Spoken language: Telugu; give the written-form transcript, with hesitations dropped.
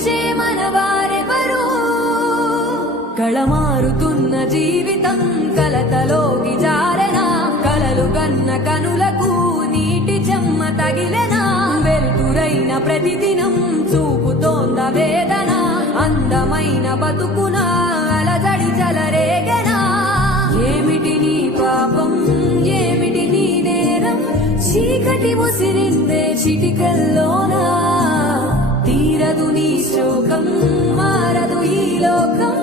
ప్రేమించే మనవారెవరు కళమారుతున్న జీవితం కలతలోకి జారెనా కలలు గన్న కనులకు నీటి చెమ్మ తగిలెనా వెలుతురైన ప్రతిదినం చూపుతోంద వేదన అందమైన బతుకున అలజడి చలరేగెనా ఏమిటి నీ పాపం ఏమిటి నీ నేరం చీకటి ముసిరిందే చిటికల్లోనా తీరదు నీ శోకం మారదు ఈ లోకం